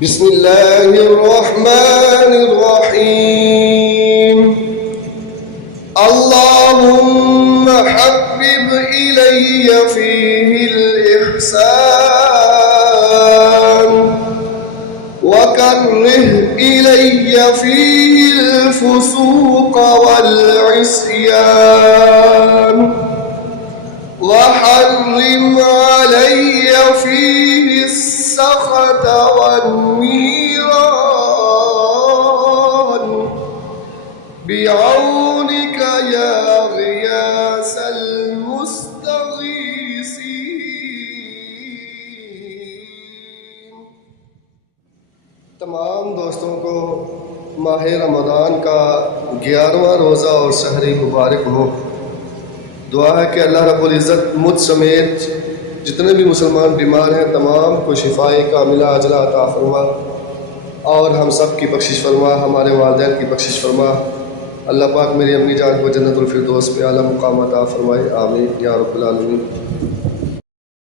बिस्मिल्लाहिर्रहमानिर्रहीम। अल्लाहुम्मा हब्बिब इलैया फ़ीहिल इहसान व कर्रिह इलैया फ़ीहिल फ़ुसूक़ वल इस्यान व हर्रिम अलैया फ़ीहि السخط والنيران بعونك يا غياث المستغيثين। तमाम दोस्तों को माह रमज़ान का 11वां रोज़ा और शहरी मुबारक हो। दुआ है कि अल्लाह रब्बुल इज़्ज़त मुझ समेत जितने भी मुसलमान बीमार हैं तमाम को शिफाए कामिला अजला अता फरमा और हम सब की बख्शिश फरमा, हमारे वालिदैन की बख्शिश फरमा। अल्लाह पाक मेरी अम्मी जान को जन्नतुल फिरदौस में आला मुकाम अता फरमाए। आमीन या रब्बल आलमीन।